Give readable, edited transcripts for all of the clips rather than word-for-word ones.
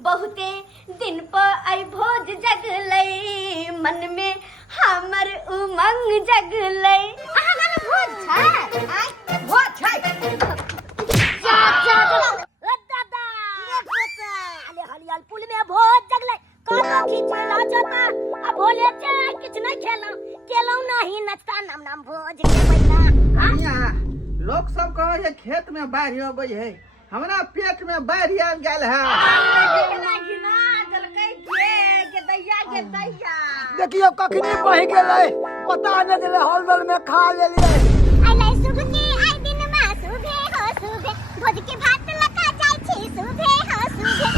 बहुते दिन पर आई भोज जगलै, मन में हमर उमंग जगलै। हमर भोज छै, भोज छै। दादा अले हलियाल पुल में भोज जगलै, कानो खींचला जता आ भोले के किछ नहीं केलौ नहीं नचता नाम नाम भोज के बैना। लोग सब कहे है खेत में बाढ़ अबै है, हमरा पेट में बाढ़ आ गेल है। देखियो कखनी बह गेलै, पता न चले हलदल में खा लेलियै। आइले सुबह आई दिन में सुबह हो सुबह भोज के भात लगा जाय छी सुबह हो सुबह।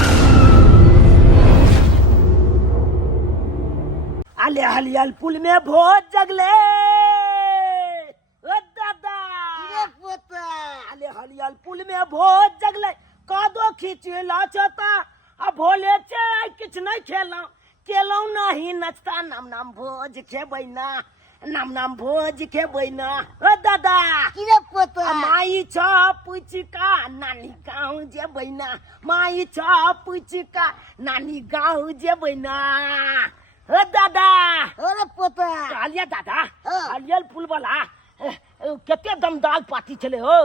आले हलियाल पुल में भोज जगले। ओ दादा आले हलियाल पुल में भोज जगले, कादो खींचला चता आ भोले चे किछ नहीं केलौ नहीं नचता नाम नाम भोज खेबै ना, नाम नाम भोज खेबै ना। ओ दादा माई छ पुचिका नानी गाँव जेबै ना, माई छ पुचिका नानी गाँव जेबै ना। ओ दादा अरे पोता कहलिया दादा हलियल पुल वाला केते दमदार पार्टी छले हो,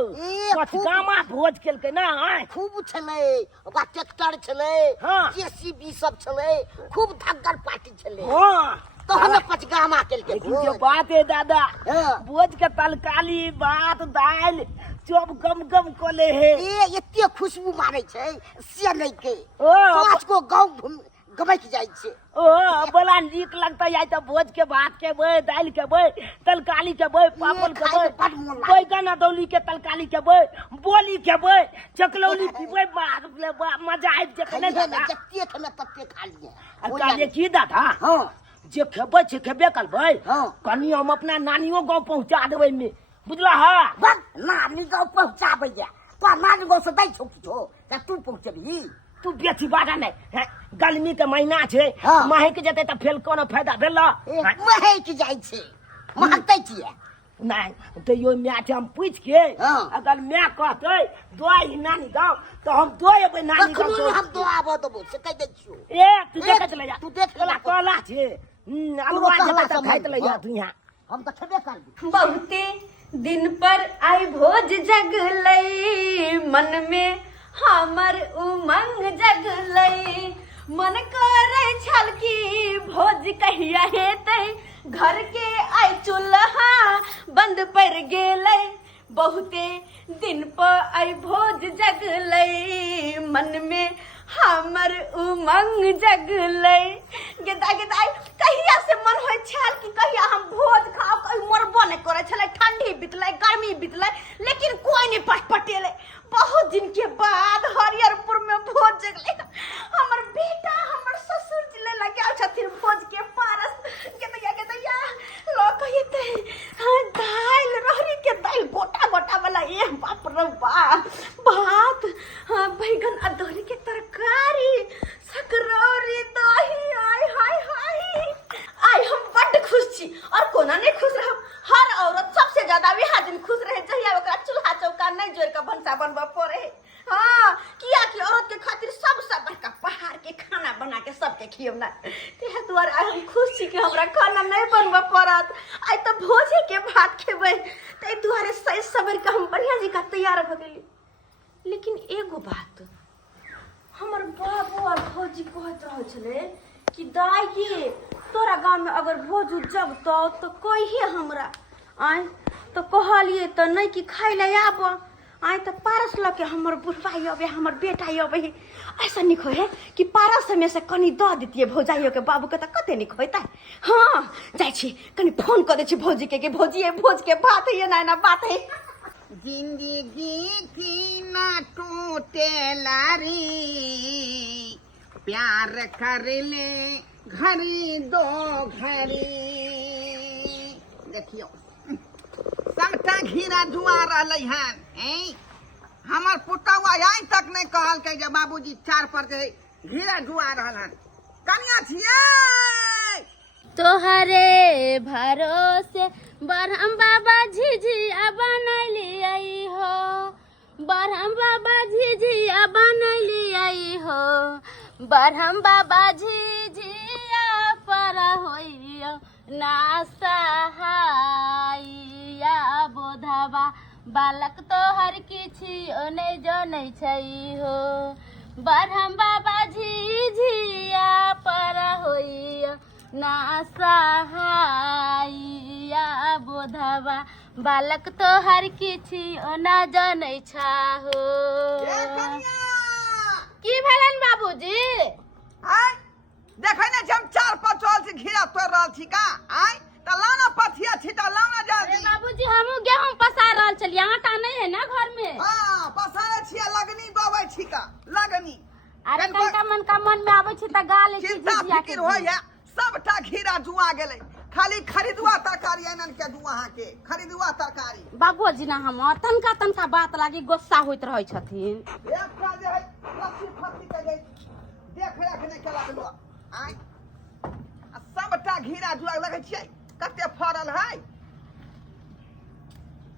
गामा भोज केलकै ना। खूब छलै, ओकरा ट्रैक्टर छलै, जेसीबी सब छलै, खूब धक्कर पार्टी छलै। तो हमें पचगामा केलकै जो बात है दादा, भोज के तलकाली भात दाल चोप गम गम कोले है। एते खुशबू मारै छै से नहीं के ओ 5 गो गांव गमैक जाय छै। बड़ा नीक लगता है तो भोज के भात केबै, दाल केबै, तलकाली केबै, पापड़ केबै, बैगन अदौली के तलकाली केबै, बोली केबै, चकलौली पीबै, मजा आबि जेतै ने दादा। जत्ते खमे तत्ते खा लिए। कहलिए की दादा जे खेबै से खेबे करबै, कनी हम अपना नानियो गाँव पहुँचा देबै में, बुझला है। नानी गाँव पहुँचाबै या तो नानी गाँव से दै छौ किछो तू पहुँचबही। तू बेची बाजा नहीं, गर्मी के महीना छे, महक जेतै त फेल कोनो फायदा भेल। महक जाय छै, महकतै किया नहीं तो यो मैं हम पूछ के अगर मैं कहते दोई नानी गाँव तो हम दो एबै नानी गाँव। हम तो आबो देबो से कह दै छियो। तू देख चले जा, तू देख कला कला छे अलवा जेतै त खाइत ले जा तू यहाँ। हम तो खेबे करबी। बहुते दिन पर आई भोज जगलै, मन में हमर उमंग जगलै, मन करे छल की भोज कहिया हेतै, घर के आई चूल्हा बंद पड़ गेलै, बहुते दिन पर आई भोज जगलै, मन में हमर उमंग जगलै। गेदा गेदा कहिया से मन होय छल कि कहिया हम भोज खाओ, कोई मरबो नहीं करे छलै, ठंडी बीतलै गर्मी बीतलै लेकिन कोई नहीं पटपटेले। बहुत दिन के बाद हरियरपुर में भोज जगलै, हमर बेटा हमर ससुर जी ले लगे छथिन भोज के पारस। गेदैया लो कहिते दाल रहरी के दाल गोटा गोटा वाला, ए बाप रे बाप, भात बैगन अदौरी के तरकारी, सकरौरी दही, आय हाय हाय आय हम बड़ खुश छी। और कोना नहीं खुश रहब, हर औरत सबसे ज्यादा वह दिन खुश रहे जहिया ओकरा चूल्हा चौका नहीं जोड़ के भंसा बनबा पड़े। हाँ किया कि औरत के खातिर सबसे बड़का पहाड़ के खाना बना के सबके खियौना, तेहे दुआरे हम खुश छी कि हमरा खाना नहीं बनबा पड़त। आई तो भोजे के भात खेबै, तै दुआरे सही सबर के हम बढ़िया जी का तैयार भ गेली। लेकिन एगो बात हमर बाबू और भौजी कहत रह छले कि दाई ये तोरा गांव में अगर भोज जगतो तो कहिए हमरा। आय तो कहलिए तो नहीं कि खाई ले आब, आय तो पारस लके हमर बुढ़वा अबे हमर बेटा अबे। ऐसा निक है कि पारस में से कनी द देतिए भौजाइयो के बाबू के, तो कते निक होता। हाँ जाय छी कनी फोन कर दे छी भौजी के कि भौजी ये भोज के बात है, ये ना बात है। जिंदगी की ना टूटेला रे, प्यार कर ले घड़ी दो घड़ी। देखियो सबटा घीरा जुआ रहलै हन, हमर पुतौआ आई तक नहीं कहल के जे बाबूजी 4 पर के घीरा जुआ रहल हन। कनिया छियै तोहरे भरोसे बरहम बाबा झिझिया बनैली हो, बरहम बाबा झिझिया बनैली हो, बरहम बाबा झिझिया पर होइयो ना सहाइया बोधवा बालक तो हर किछि ओने जनै छै हो बरहम बाबा झिझिया पर होइयो ना सहाइया बोधवा बालक तो हर किछि ओना जनै छा हो की भेलन बाबूजी आय देखै ने हम 4-5 साल से घिरा तोड़ रहल छी का आय त लाना पथिया छिटा लाना अरे जल्दी बाबूजी हमहू गेहूं पसार रहल छलिए आटा नहीं है ना घर में हां पसारे छिया लगनी बबै छी का लगनी अरे कनका मन में आबै छी त गाले छी चिंता फिकिर होइया सबटा घिरा जुआ गेलै खाली खरीदुआ तरकारी एनन के दू अहाँ के खरीदुआ तरकारी बाबूजी ना हम तनका बात लागी गुस्सा होइत रहै छथिन एकटा जे है लस्सी फस्सी के जे देख रेख नहीं केला के लोग आय आ सबटा घिरा जुआ लगै छै कते फरल है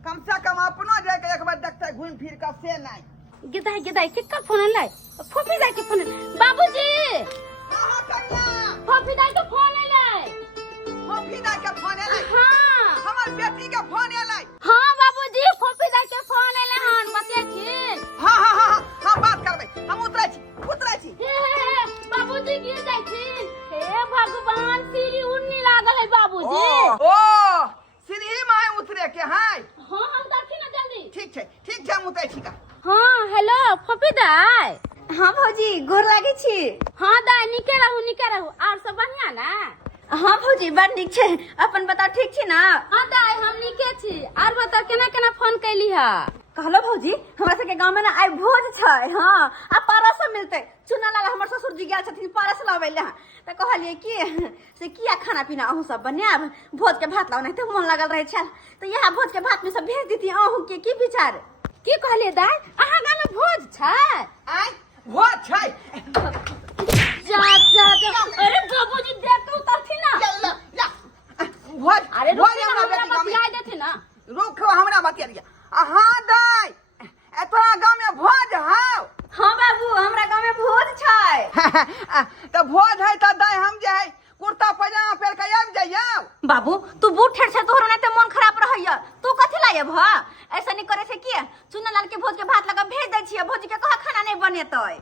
कम से कम अपनो जे के एक बार देखते घुम फिर के से नहीं गिदाई केकर फोन लै फोफी दाई के फोन बाबूजी कहां कन्या फोफी दाई के फोन लै फोफीदा के फोन एलै हां हमर बेटी के फोन एलै हां बाबूजी फोफी दाई के फोन एलै हन बतिया छी हां बात करबै हम उतरै छी हे बाबूजी गिर जाइ छी हे भगवान सीढ़ी उन्नी लागल है बाबूजी ओ सीढ़ी में उतरे के है हां हम देखी ना जल्दी ठीक छै हम उतरै छी का हां हेलो फोफी दाई हाँ भौजी गोर लागे छी। हां दाई निके रहू और सब बढ़िया ना हाँ भौजी बड़ नीक छै अपन बताओ ठीक छी ना। हां दाई हम निके छी और बताओ केना फोन कैली हा कहलो भौजी हमरा सबके गांव में ना आइ भोज छै हाँ आ पारस मिलते चुना लाला हमर ससुर जी गेल छथिन पारस लाबै ले त कहलिए कि से किया खाना पीना अहू सब बनाब भोज के भात लाउ नहीं त मन लागल रहे छल त यह भोज के भात में सब भेज दीती अहू के की विचार की कहलिए दाई अहाँ गांव में भोज छै आय भोज छै जा अरे बाबूजी देख के उतरथि ना भोज अरे भोज रुक हमरा हमरा बेटी गाँव में बतिया देथि ना रुक हमरा बतिया हाँ दाई तोरा गाँव में भोज हौ हाँ बाबू हमरा गांव में भोज छै तो भोज है तो दाई हम जे है कुर्ता पैजामा पहन के आबि जाइयो बाबू तू बूढ़ ठेर से तोहर नहीं मन खराब रहैया तू कथि लायब ह ऐसा नहीं करे से किया चुना लाल के भोज के भात लगा भेज दै छियै भोज के कहा खाना नहीं बनेतै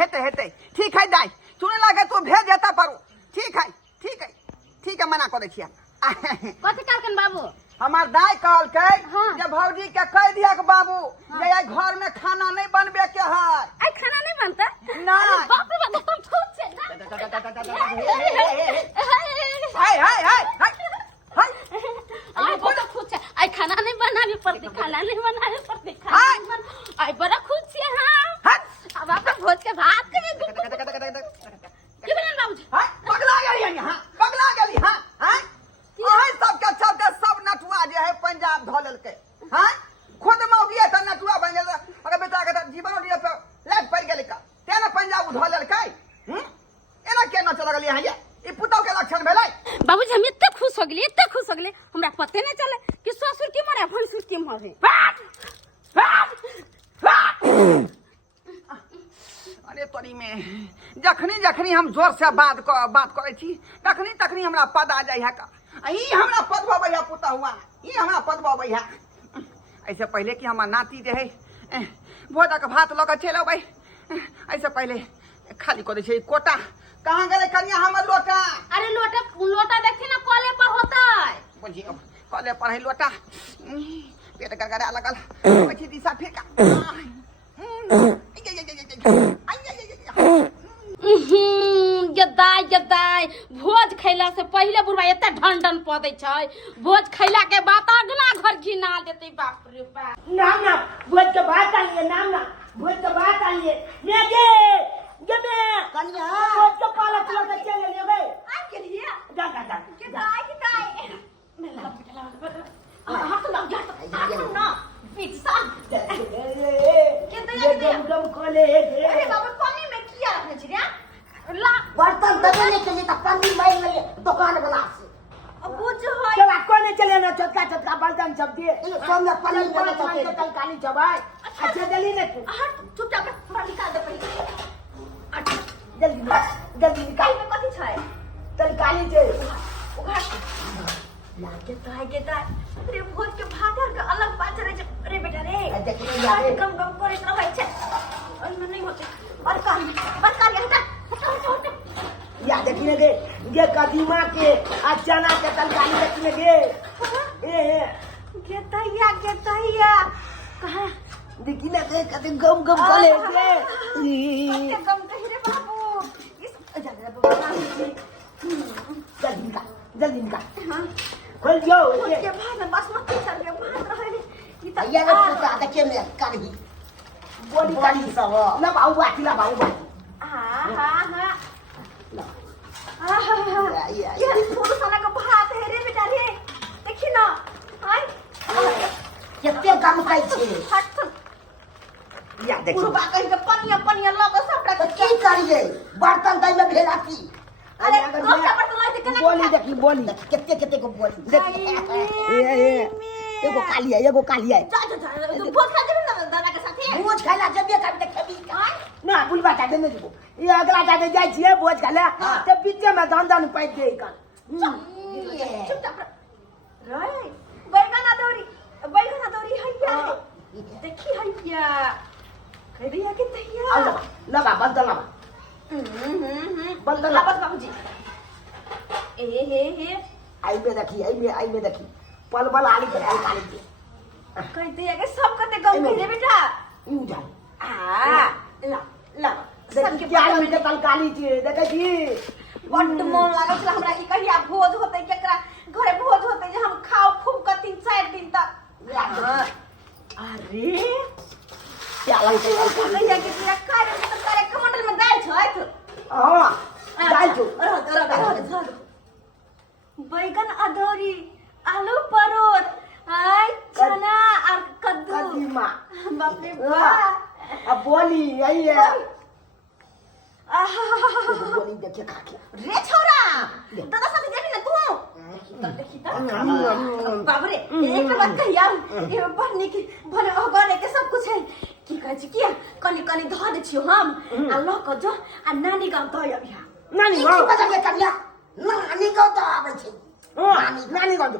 हेते ठीक है दाई चुने लगे तू भेज देता पारू ठीक है मना करे छिया कथि कहलकन बाबू हमार दाई कहल के हाँ। जे भौजी के कह दिया के बाबू जे आई घर में खाना नहीं बनबे के है आई खाना नहीं बनता नहीं। बाप रे बाप तुम छूट से हाय आई बड़ा खुश है आई खाना नहीं बनावे पड़ती हाय। आई बड़ा खुश है हां अब आप भोज के भात के की बनन बाबूजी पगला गेली हां ओहे सब के चलते सब नटुआ जे है पंजाब धो लेलके हां खुद मौगिए त नटुआ बन गेल अगर बेटा के जीवन दिए पे लाइट पड़ गेल का तेना पंजाब धो लेलके एना के न चल गेली हां ये ई पुतौ के लक्षण भेलै बाबूजी हम इतने खुश हो गेली हमरा पते नहीं चले कि ससुर की मरे भैंसुर की मरे अरे तोरी में जखनी हम जोर से बात करे छी तखनी हमरा पद आ जाय है का ई हमरा पद बबैया पुता हुआ ई हमरा पद बबैया ऐसे पहले कि हमर नाती जे है भोजा के भात लगा चलो भाई ऐसे पहले खाली कर दे छै कोटा कहां गेले कन्या हमर लोटा अरे लोटा देखी ना कॉले पर होता है बुझियो कॉले पर है लोटा पेट गड़गड़ा लगल પછી दिशा फिर का गदाई भोज खैला से पहले बुढ़वा एते ढन पदै छै भोज खैला के बाद अगला घर घिना देते बाप रे बाप नाम भोज के भात आलिए भोज के भात आलिए मैं गे कन्या भोज के पालक लगा चले लेबे आ के लिए जा के दाई हाथ लग जा ना पिज्जा ये गम खोले अरे बाबू पानी में किया रखने छी रे ला बर्तन दबेने के लिए तो पन्नी मार लिए दुकान वाला से अब बुझ होय चला कोने चले ना छोटका बर्तन सब दिए सामने पन्नी में पानी तो काली चबाई अच्छा जल्दी ने हट चुपचाप थोड़ा निकाल दे पहले जल्दी निकाल में कथी छै तरकारी छै उघाड़ लागे ताय रे भोज के भागर के अलग बात रहे छै रे बेटा रे देखिए जाके गम गम करैत रहै छै ओइमे नहीं होते और कर हटा या देखिए ये कदीमा के आ चना के तरकारी देखिए गे के तहिया कहां देखिए ना कते गम गम करे गे के गम कहि रे बाबू इस बाबू जल्दी निकाल खोल जो के भात में बासमती चावल के भात रहे ई त या ना देखिए मैं करही बॉडी सब ना बाऊ बाटी हां ये थोड़ा सा का भात है रे बेटा रे देखी ना हाय कितने कम खाई छे हट या देखिए पूरा कहि के पनिया लग सबटा तो की करिए बर्तन तई में भेला की अरे रोटा पर तो लगे केना बोली देखी बोली कितने को बोली देखिए एगो काली है जा तू भोज खा जेबे ना दादा के साथे भोज खाइला जबे का देख खेबी ना बुलवा का देने देबो ये अगला जाके जाय छिए भोज खाइला त बीचे में दान पाइ दे का चुपचाप रे बैगन अदौरी हैया देखी हैया कहिया के तहिया लगा बंद लगा बंद लगा बस बाबूजी ए आई में देखी पल आली के काली के कहते हैं कि सब कते गम भेजे बेटा यूं जा ला सबके प्यार में के तरकारी छे देखे छी बड्ड मन लागल छला हमरा ई कहिया भोज होतै केकरा घरे भोज होतै जे हम खाओ खूब के 3-4 दिन तक अरे क्या लग छै कहिया के तेरा करे कमंडल में दाल छै हां दाल छो रह बैगन अदौरी आलू परोठ आई चना और कद्दू कदीमा बाप रे वाह अब बोली यही है बोली देखिए खा के रे छोरा दादा साथे जाबी ना तू देखी त बाप रे एक बात कहिया ए बहनी की भले अगरे के सब कुछ है की कहै छी किया कनी ध दे छियो हम आ ल क जो आ नानी गांव त अबिया नानी की बजा के करिया नानी को तो आबै छै नानी गांव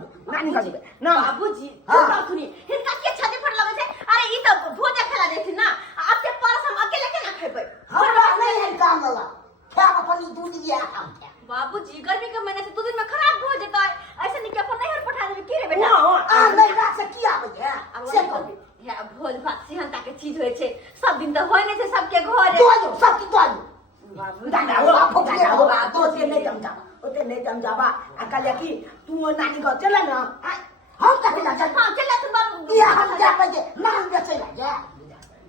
ना बाबूजी छोरा सुनी हिनका के छाती फट लगे छै अरे ई त भोज खेला जेथि ना अब के परस हम अकेले केना खेबै हमरा नहीं है काम वाला क्या अपनी दूध दिया काम क्या बाबूजी गर्मी के महीने से 2 दिन में खराब हो जता ऐसे नहीं के अपन नहीं पठा देबे की रे बेटा आ नहीं रात से की आबै है से कर या भोज भात सेहनता के चीज होय छै सब दिन त होय नै छै सबके घरे तो जो सब की तो बाबू दादा वो आप फुकले हो तो से नहीं समझावा अकल की तू नानी गांव चला ना हम कभी ना चल हां चला तू बाबू ये हम जा पाए नाम बेचे जा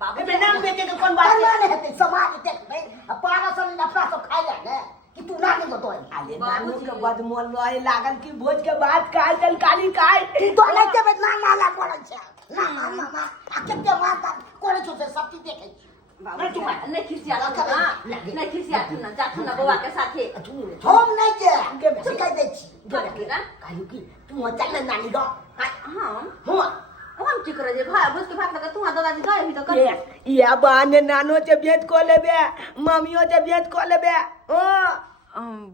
बाबू बे नाम बेटे के कौन बात बात नहीं है समाज देख भाई पारा सन नफा सब खाई ले ने कि तू नानी को तो अरे नानू के बदमोल रहे लागल की भोज के बाद काय तरकारी काय तू तो नहीं के बेट नाम नाला पड़ल छै ना मामा आ केते माता करे छो से सब चीज देखे बाबू नहीं खिसिया ना नहीं खिसिया ना जा ना बाबा के साथे हम नहीं के सिखाई दे छी कालू की तू चल नानी गांव हां हम की करे जे भाई भोज के भात लगा तू दादाजी गए ही तो कर ये बहाने नानो से भेंट को लेबे मम्मियों से भेंट को लेबे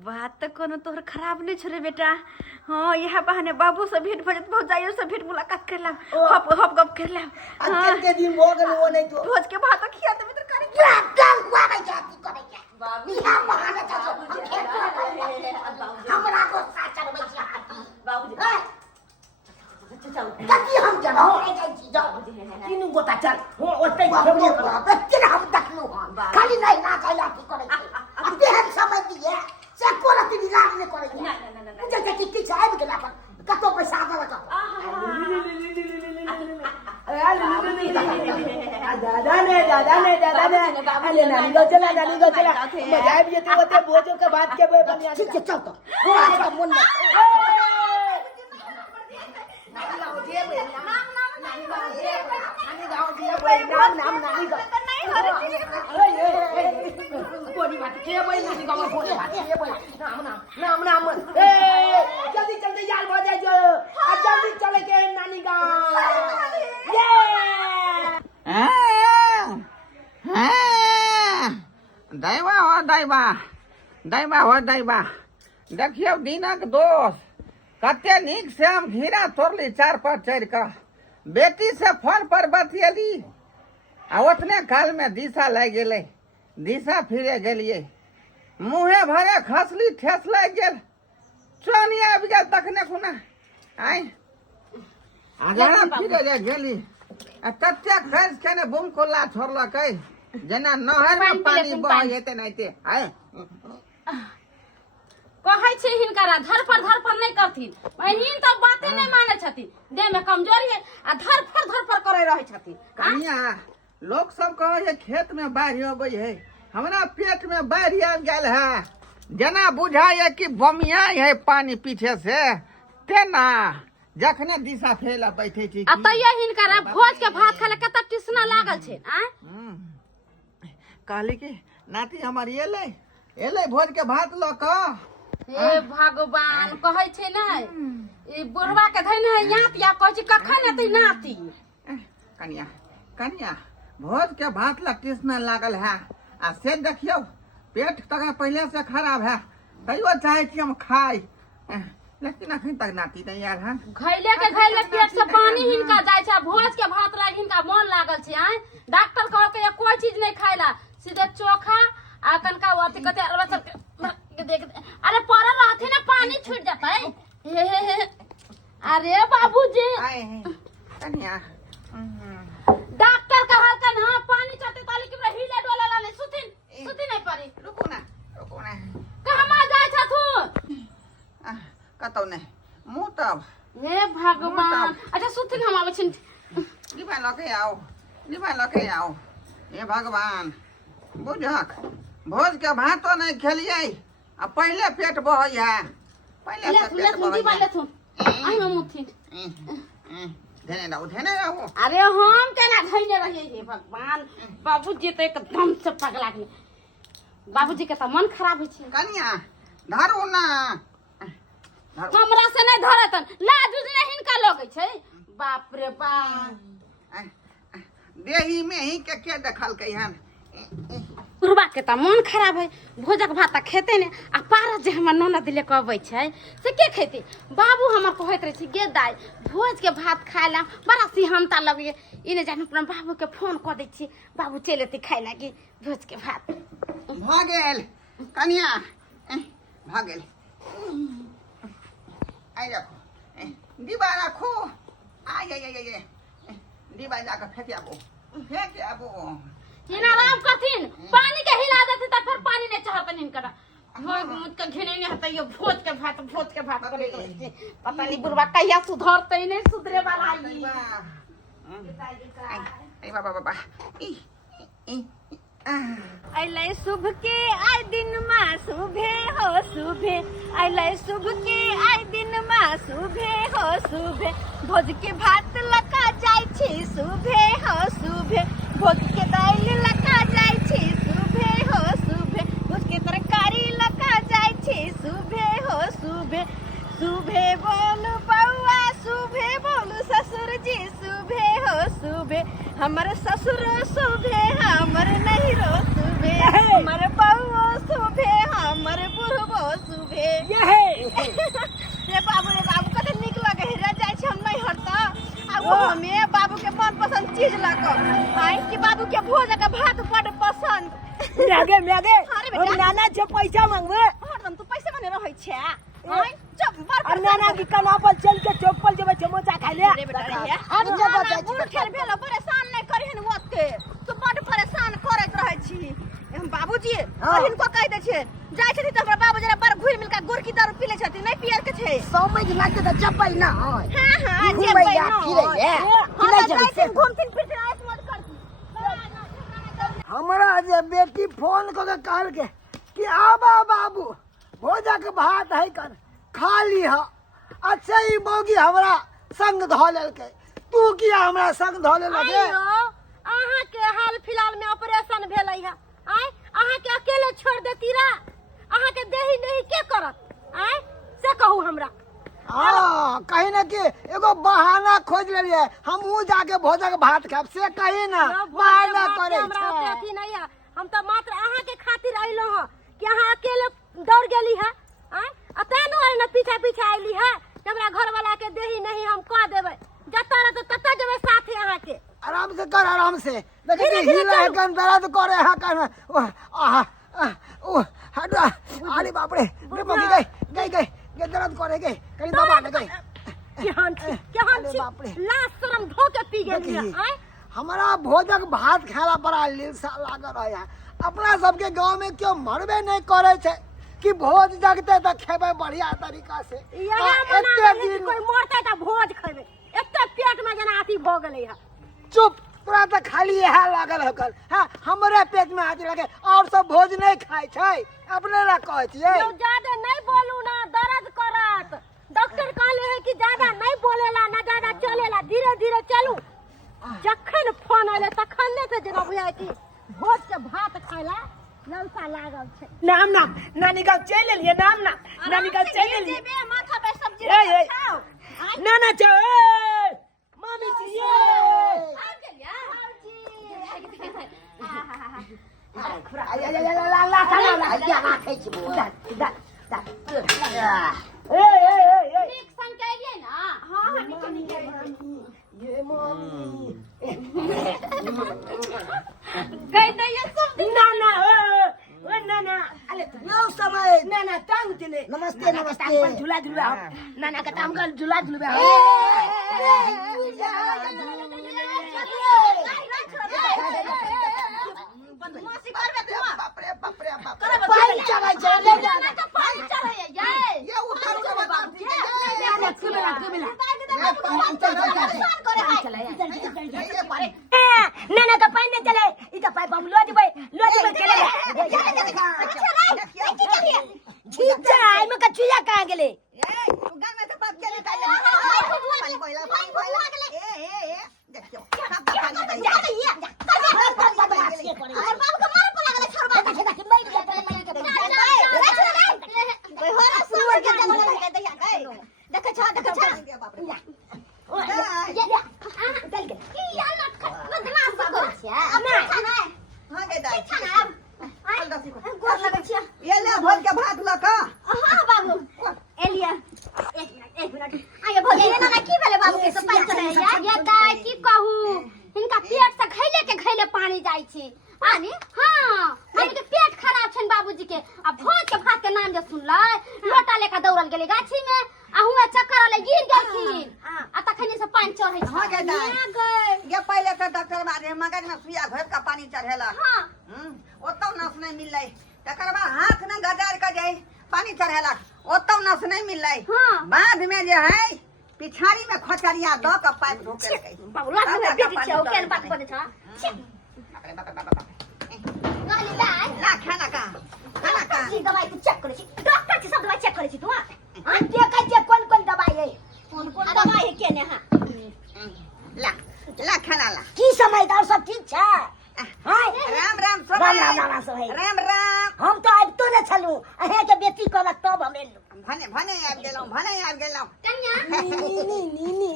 बात तो कोनो तोहर खराब नहीं छोरे बेटा हाँ यह बहाने बाबू से भेंट भजत बहुत जाइयो से भेंट मुलाकात कर लाम हप गप कर लाम कितने दिन हो गए वो नहीं तो भोज के भात खिया देबे तो करे क्या काम हुआ नहीं जाती करे क्या बाबू हम बहाने था हमरा को साचर में हाथी बाबूजी कति हम जन हो नहीं जाई जाओ तीनों गोता चल वो ओते बाबू बच्चे हम देखलू खाली नहीं ना चाहिए की करे अब देहन समय दिए से कोला ती बिगाड़ ने करे ना जैसे कि किछ आबि गेला पर कतो पैसा आबा का दादा ने अरे नानी को चला मजा भी जेते होते भोजो के बात के बनिया ठीक है चल तो वो आएगा मन में जल्दी जल्दी यार हो जाए जो जल्दी चले के नानी गाँव दैवा हो दैवा दैवा हो दैवा देखियो दीनक दोस्त कते नीक से हम घीरा तोड़ली 4 पर चढ़ कर बेटी से फोन पर बतियली आ उतने काल में दिशा लग गेले दिशा फिरे गेलिए मुँहे भरे खसली ठेस लग गेल चोनी आबि गेल तखने खुना आई आगाड़ा फिरे जे गेली आ तत्या खस केने बुम कोल्ला छोड़लकै जेना नहर में पानी बह जेते नाइते आय कहै छै हिनकरा धरफर नहीं करथिन हिन तो बाते नहीं माने छथिन देह में कमजोरी है आ धरफर करे रहे छथिन कनिया लोग सब कहे है खेत में बाढ़ अबै है हमरा पेट में बाढ़ आबि गेल है जेना बुझाय कि बमिया है पानी पीछे से तेना जखने दिशा फैला बैठे छी आ तैया हिनकरा भोज के भात खाले कत टिसना लागल छै आ कहली कि नाती हमर एले भोज के भात ल क हे भगवान कहै छै नै ई बुढ़वा के धैने यात या कहै छै कखन एतै नाती कनिया कनिया भोज के भात ल टिसना लागल है आ से देखियो पेट तक पहले से खराब है तैयो चाहे कि हम खाई लेकिन अखन तक नाती नहीं आयल है घैले पेट से पानी हिनका जाय छै भोज के भात लाग हिनका मन लागल छै आ डॉक्टर कहलकै कोई चीज नहीं खाइला सीधे चोखा आ कनका अथी कते देख अरे पर रहथे ना पानी छूट जाता है अरे बाबूजी कनिया डॉक्टर कहलकन हां पानी चढ़ते ताली कि हिले डोले ला नहीं सुती नहीं पारी रुको ना कहमा जाय छथु कतौ नहीं मुंह तब हे भगवान अच्छा सुती हम आबै छी डिबा लके आओ हे भगवान बुझक भोज के भातो नहीं खेलिए आ पहले पेट बहै है पहले से पेट बहै है आई ममुथी धेने रहू अरे हम केना धैने रहिए हे भगवान बाबूजी तो एकदम से पगला गेल बाबूजी के तो मन खराब होइ छै कनिया धरू ना हमरा से नहीं धरतन लाज उज नहीं हिनका लगे छै बाप रे बाप देही में ही के देखल के हन बुढ़वा के तो मन खराब है भोजक भात खेते ने आ पारस जे हमर ननद ले के अबै छै से के खेते बाबू हमर कहैत रहे छै गे दाई भोज के भात खाय ला बड़ा सिहनता लगे इने जाने अपना बाबू के फोन क दै छी बाबू चल एते खाय लागी भोज के भात भ गेल कनिया भ गेल आई रखो डिबा रखो आई डिबा जाकर फेंक आबो हिना राम कथिन पानी के हिला देते त फिर पानी नहीं चाहतन हिनकरा मुझ के घेने नहीं हतै यो भोज के भात करे पता नहीं बुढ़वा कहिया सुधरतै नहीं सुधरे वाला आई बाबा अलै शुभ के आइ दिन मा शुभे हो शुभे अलै शुभ के आइ दिन मा शुभे हो शुभे भोज के भात लका जाइ छी शुभे हो शुभे भोज के दाइल लका जाइ छी शुभे हो शुभे भोज के तरकारी लका जाइ छी शुभे हो शुभे शुभे बोलू बउआ शुभे बोलू ससुर जी शुभे हो शुभे हमर ससुर शुभे हमर नहिरो शुभे हमर बउओ शुभे हमर बुढ़बो शुभे रे बाबू कते नीक लगे है रे जाइ छी हम नहीं हटता आ वो हमें बाबू के मन पसंद चीज लाको आई कि बाबू के भोज का भात बड़ पसंद मैगे हम नाना से पैसा मांगबे हरदम तू पैसे माने रहै छै आई चुप बर और नाना की कना पर चल के चौपल जेबे समोसा खाइ ले रे बेटा रे हर जगह जाइ बूढ़ खेल भेलो परेशान नहीं करिहन ओते तू बड़ परेशान करैत रहै छी हम बाबूजी हिनको कह दै छै जाइ छथि त हमरा बाबू जरा पर घुर मिल के गोरकी दारू पी ले छथि नहीं पियर के छै समझ लागे त चपल ना होय हां घुमै या फिरै या फिरै जब घूमथिन फिरथिन आइस मत कर हमरा जे बेटी फोन क के कहल के कि आबा बाबू भोजक भात है कर खा लीह अच्छा ही बोगी हमरा संग ध लेलके तू किया हमरा संग ध लेलके अहाँ के हाल फिलहाल में ऑपरेशन भेलै है आय अहाँ के अकेले छोड़ देती रा अहाँ के देही नहीं के करत आय से कहू हमरा कहीं ना कि एगो बहाना खोज लेलिए हम जाके भोजक भात खाब से कहीं ना बहाना करे हमरा अथी नहीं है हम तो मात्र अहाँ के खातिर अइलो हँ कि अहाँ अकेले दौड़ गेली है अतनो न पीछा पीछा आइली है हमरा घर वाला के देही नहीं हम कह देबै जत्ता रह तत्ता जेबै साथे अहाँ के आराम से कर आराम से देखिए हिला है कन दर्द करे है कन हटा अरे बाप रे मम्मी गई दर्द करे गई कहीं दबा ले गई केहन छी बाप रे। लाज शरम धो के पी गेली है हमारा भोजक भात खाला बड़ा लिलसा लागल है अपना सबके गांव में क्यों मरबे नहीं करे छे कि भोज जगते तो खेबे बढ़िया तरीका से कोई मरते तो भोज खेबे एते पेट में जना अथी भ गेलै है चुप तोरा तो खाली यह लागल हकल हाँ हमरे पेट में हाथ लगे और सब भोज नहीं खाए छे अपने ला कहे छिए ज्यादा नहीं बोलू ना दर्द करत डॉक्टर कहले है कि ज्यादा नहीं बोलेला ना ज्यादा चलेला धीरे धीरे चलू जखन फोन आले तखन ने से जना बुझाय कि भोज के भात खाइला ललसा लागल छै नाम नानी का चल लिए नाम नानी का चल लिए माथा पे सब्जी खाओ नाना चो मम्मी जी नमस्ते नमस्ते झूला झूला नाना का काम कर झूला झूला बाप रे बाप पानी चढ़ाई चढ़ ले जाना ये उतारो के बाप नाना का पानी चले इका पाइप हम लो जबै चले ठीक है आई में कचुया कहां गेले गन में से पाप के निकाल पानी कोइला ए देखियो सब पानी दे अरे बाबू का मार पड़ा गेले छोड़बा के बैठ जा कोई हो ना सुवर के जंगल के दैया देख छ बाप रे चल के यार ना बदमाश कर छै ना हां के दाई आई गोर लगे छै ये ले भोज के भात ल का हां बाबू एलिया एक मिनट आगे भोज ये ना की भेले बाबू के सब पानी चढ़ाया ये दाई की कहू इनका पेट से खैले पानी जाई छी पानी हां इनके पेट खराब छन बाबूजी के आ भोज के भात के नाम जे सुनलै लोटा लेके दौड़ल गेले गाछी में आ हुए चक्कर वाले गिर गेलखिन आ तखनी से पानी चढ़ै छै हां के दाई ये पहले तो डॉक्टर बारे मगज में सुइया घोप का पानी चढ़ेला हां ओतो नस नहीं मिललै तकर बाद हाथ में गजार के जाई पानी चढ़ेला ओतो नस नहीं मिललै बाद में जे है पिछाड़ी में खोचरिया द के पाइप ढोके गई बाबू लाग में बेटी छै ओके बात करे छ गाली लाई ला खाना का की दवाई तू चेक करे छी डॉक्टर की सब दवाई चेक करे छी तू हां देखै छै कोन दवाई है कोन दवाई है केने हां ला खाना ला की समय दाव सब ठीक छै हां राम राम सब राम सब है राम राम हम तो आबितो न छलू अहे के बेटी कहलक तब हम एलू भने आबि गेलौं कन्या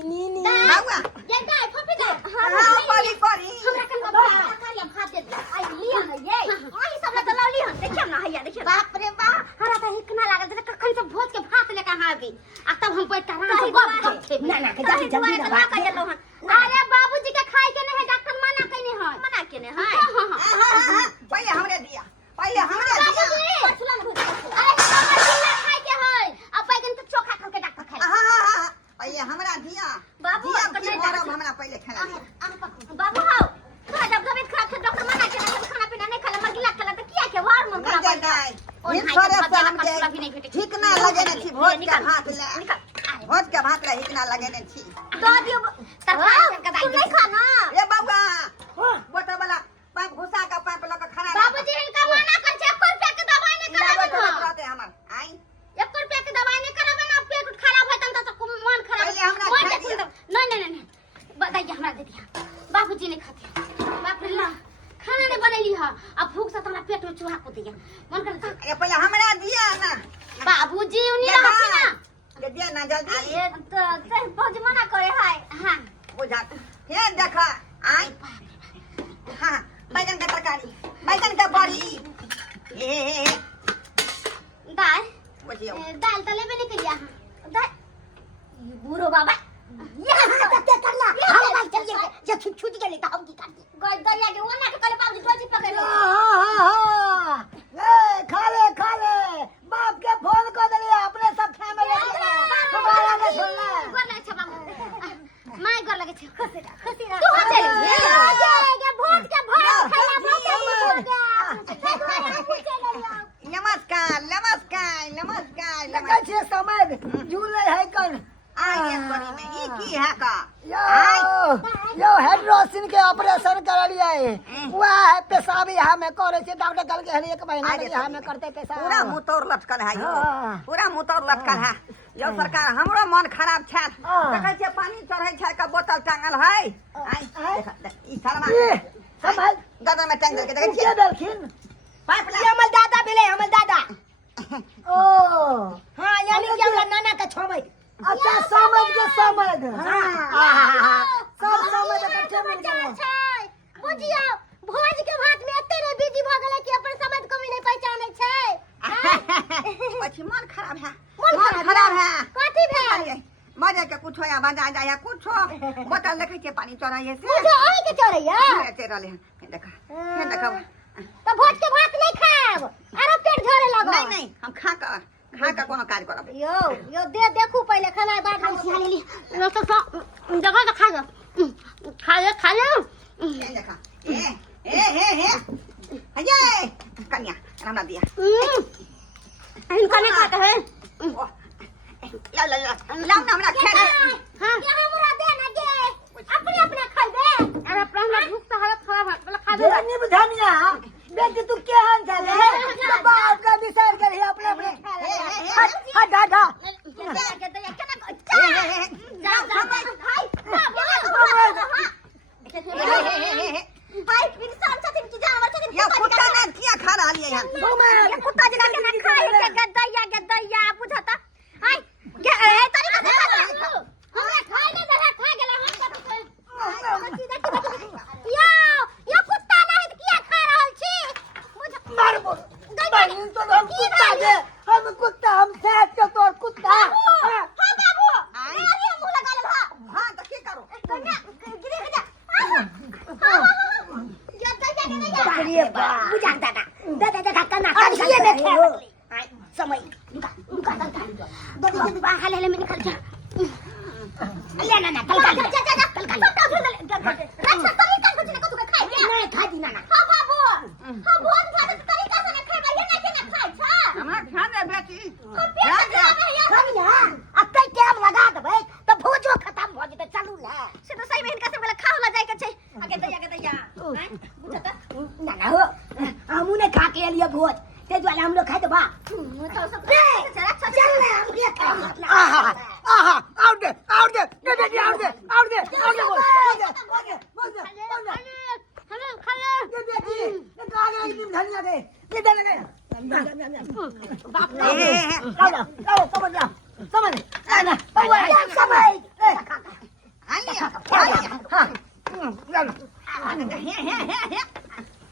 नी बाबा ये दाई फपी दा हां परी हमरा कन का कालिया भात दे आई लिया है ये आई सब त लौली हन देखियो ना हैया देखियो बाप रे बा हमरा त हिकना लागल जे कखन से भोज के भात लेके आ आबी आ तब हम बैठ आराम से गप करते ना के जल्दी ना बात कर लो हन अरे बाबूजी के खाए के नहीं है डॉक्टर मना कइने है मना केने है हां पहले हमरे दिया बाबूजी पछला न अरे हमरा खाए के है अब बैगन के चोखा खा के डॉक्टर खाए हां पहले हमरा दिया बाबू हमरा पहले खाना बाबू आओ तो जब तबीयत खराब है डॉक्टर मना के खाना पीना नहीं खाला मरगिला खाला तो किया के वार मन खराब ठीक ना लगे ने छी भोज के भात ले ठीक ना लगे ने छी दो दियो तरकारी का दाई नहीं खाना ए बाबा बोतल वाला पाइप घुसा का पाइप लगा खाना बाबूजी इनका मना कर छे 1 रुपया के दवाई नहीं कराबे रहते हमर आई 1 रुपया के दवाई नहीं कराबे ना पेट खराब है तब तो मन खराब पहले हमरा नहीं बताइए हमरा दे दिया बाबूजी ने खाते बाप रे ना खाना नहीं बनैली है अब भूख से तोरा पेट में चूहा को दिया मन कर अरे पहले हमरा दिया ना बाबूजी उनी रहत ना दे दिया ना जल्दी अरे तो भौजी मना करे है हां बुझा हे देखा आई हां बैगन का तरकारी बैगन का बड़ी ए दाल बुझियो दाल तो लेबे नहीं करिया दाल बूढ़ो बाबा ये क्या करना हम बाल चलिए जे छुट गई तो हम की कर गई दरिया के ओना के कले बाबू दोजी पकड़ लो ए खा ले बाप के फोन कर दिया अपने सब फैमिली हमारा नहीं सुनना गोला अच्छा बाबू माय गोल लगे छ खुशी रह तू चल ये भोज के भोज खाया भोज नमस्कार नमस्कार नमस्कार लगा छे समय झूले है कर आगे तोरी में ई की है का यो हाइड्रोसिन के ऑपरेशन कर लिया है वह है पेशाब यहाँ में करे छे डॉक्टर कल के हर एक महीना में यहाँ में करते पेशाब पूरा मुंह तोड़ लटकल है यो हाँ। पूरा मुंह तोड़ लटकल है यो सरकार हमरो मन खराब छै देखै छै पानी चढ़ै छै का बोतल टांगल है आई ई शर्मा संभाल गदन में टांग देलके देखै के छियै देलखिन पाइप ये हमर दादा भेले हमर दादा ओ हां यानी कि हमरा नाना का छोमै अच्छा समझ के समझ हां सब समझ इकट्ठे मिल गए बुझियो भोज के भात में एते रे बिजी भ गेले कि अपन समझ कमी नहीं पहचाने छै પછી मन खराब है मन खराब है कथी भेल मजे के कुछ या बजा जाय कुछ बोतल देखै छियै पानी चढ़ाइए से मुझे ओही के चोरैया रहले हैं देखा हे देखा तो भोज के भात नहीं खाब आरो पेट झरे लगो नहीं हम खा का कोनो काज करब यो देखू पहले खाना बाद में खा लेली यो तो जगह तो खा ले ये देखा हे अये कन्या हमरा दिया इनका नहीं खाते हैं ला ना हमरा खेल हां ये हमरा दे ना गे अपने खाइबे अरे अपना भूख तो हालत खराब है पहले खा दे जरनी बुझानिया बेटी तू केहन चले बाप का विचार करी अपने अपने हट दादा हम कुत्ता हम सेठ के तोर कुत्ता समय हाले में निकल जा ले ना कल नहीं खा दी ना हां बाबू हां बहुत ज्यादा तरीका से खाए भाई ना के ना खाए छ हमरा खा दे बेटी कनिया अक्कै टाइम लगा देबै त भोजो खत्म भ जेतै चलू ना से तो सही में इनका सब खाओ ला जाय के छै आगे दैया हैं बुझत ना हो हमू ने खा के लिए भोज ते द्वारा हम लोग खाए तो बा चल ले हम ये आहा आउट दे बेटी आउट दे हेलो खाले ये बेटी ये कागे एक दिन धनिया दे ये दे लगे बाप लाओ समझ ना ना समझ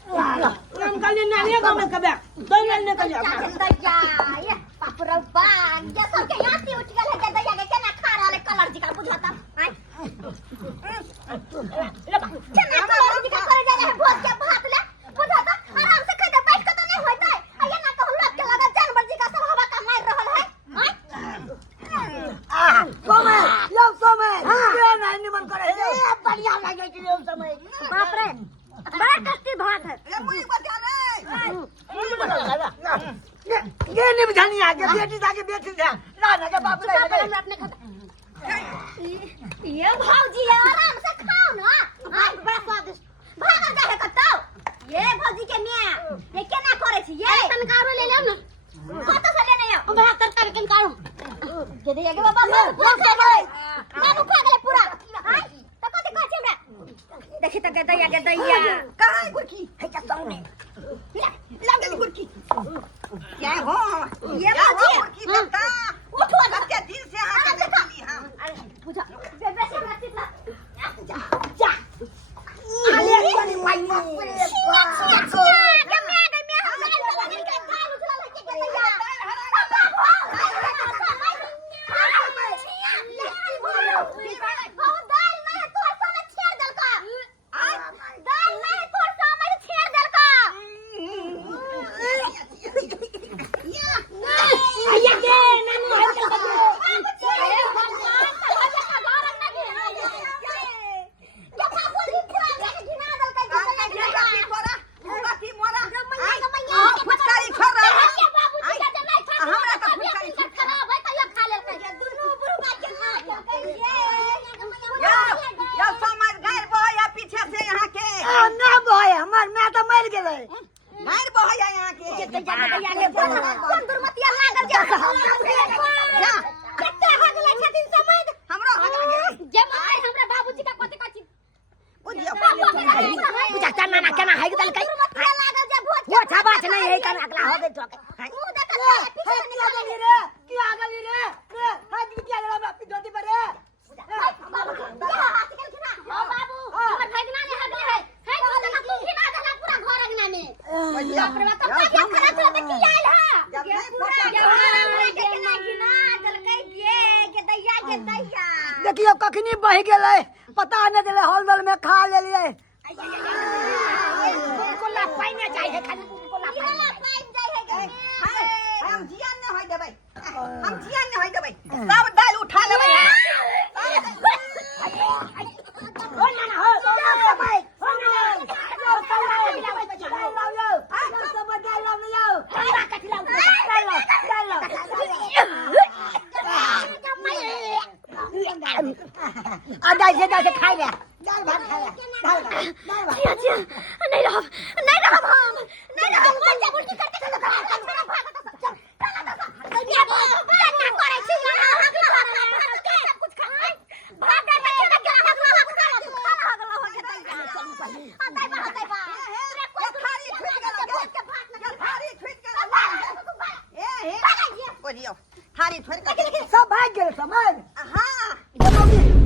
हम कल नालिया गांव में कबे दो नालिया का जा दैया ये पापरबान ये सब के याती उठ गेल है दैया के केना खा रहले कलर जी का बुझाता हैं केना कलर जी का करे जाय है भोज के भात ले बुझाता आराम से खाते बैठ के तो नहीं होतै आ ये ना कहू लोग के लगा जानवर जी का सब हवा का मार रहल है समय ये नहीं निमन करे ए बढ़िया लागे छै समय बाप रे बड़ा टेस्टी भात है ये मुई बजा ले ये नहीं बुझानी आगे बेटी जाके बेटी जा ना के बाप ले अपने खाता ये भौजी आराम से खाओ ना हां बड़ा स्वादिष्ट भागल जा है कतौ ये भौजी के मियां ये केना करे छी ये तनकारो ले लो ना कत से लेने आओ भात तरकारी तनकारो दे दे के बाबा बाबू खा गेले पूरा हां त कथि कहै छी हमरा देखि त दैया कहां है गुरकी है का सामने लग गई गुरकी क्या हो ये भौजी गुरकी बेटा उठो ना के दिन से हां के देखली हां अरे बुझा बेसी राती ना जा आले कोनी माई छिया जा कते हो गेलै छथिन समझ हमरो हगा गेलै जमाई हमरा बाबूजी का कथि कथि बुझियो बुझा तना ना केना है दल कई लागल जे भोज वो छबाछ नहीं है कन अगला हो गई तो मुंह देख पीछे निकल गई रे की आ गली रे हाथ की क्या गला बापी धोती पर रे बाबू हाथ निकल के ना ओ बाबू हमर भगना ने हगले है तू तू घिना देला पूरा घर अंगना में बाप रे बाप तो क्या खराब है की आइल है जब नहीं के ना घिना दल कई के दैया देखियो कखनी बह गेलै पता न चले हॉलदल में खा ले लिए को ला पाइने चाहिए खाली को ला पाइन जाय है हम जियान न होय देबै हम जियान न होय देबै सब दाल उठा लेबै ओ ना ना हो भाई हो ना आधा खाई ले दाल भात खा ले दाल भात नहीं रहो हम नहीं रहो बच्चा उल्टी करते चलो चल क्या करे छी सब कुछ खा भात दे बच्चे का हगला हो गया थारी छूट गेल थारी छूट गेल बुझियो थारी छोड़ के सब भाग गेल समझ हां जब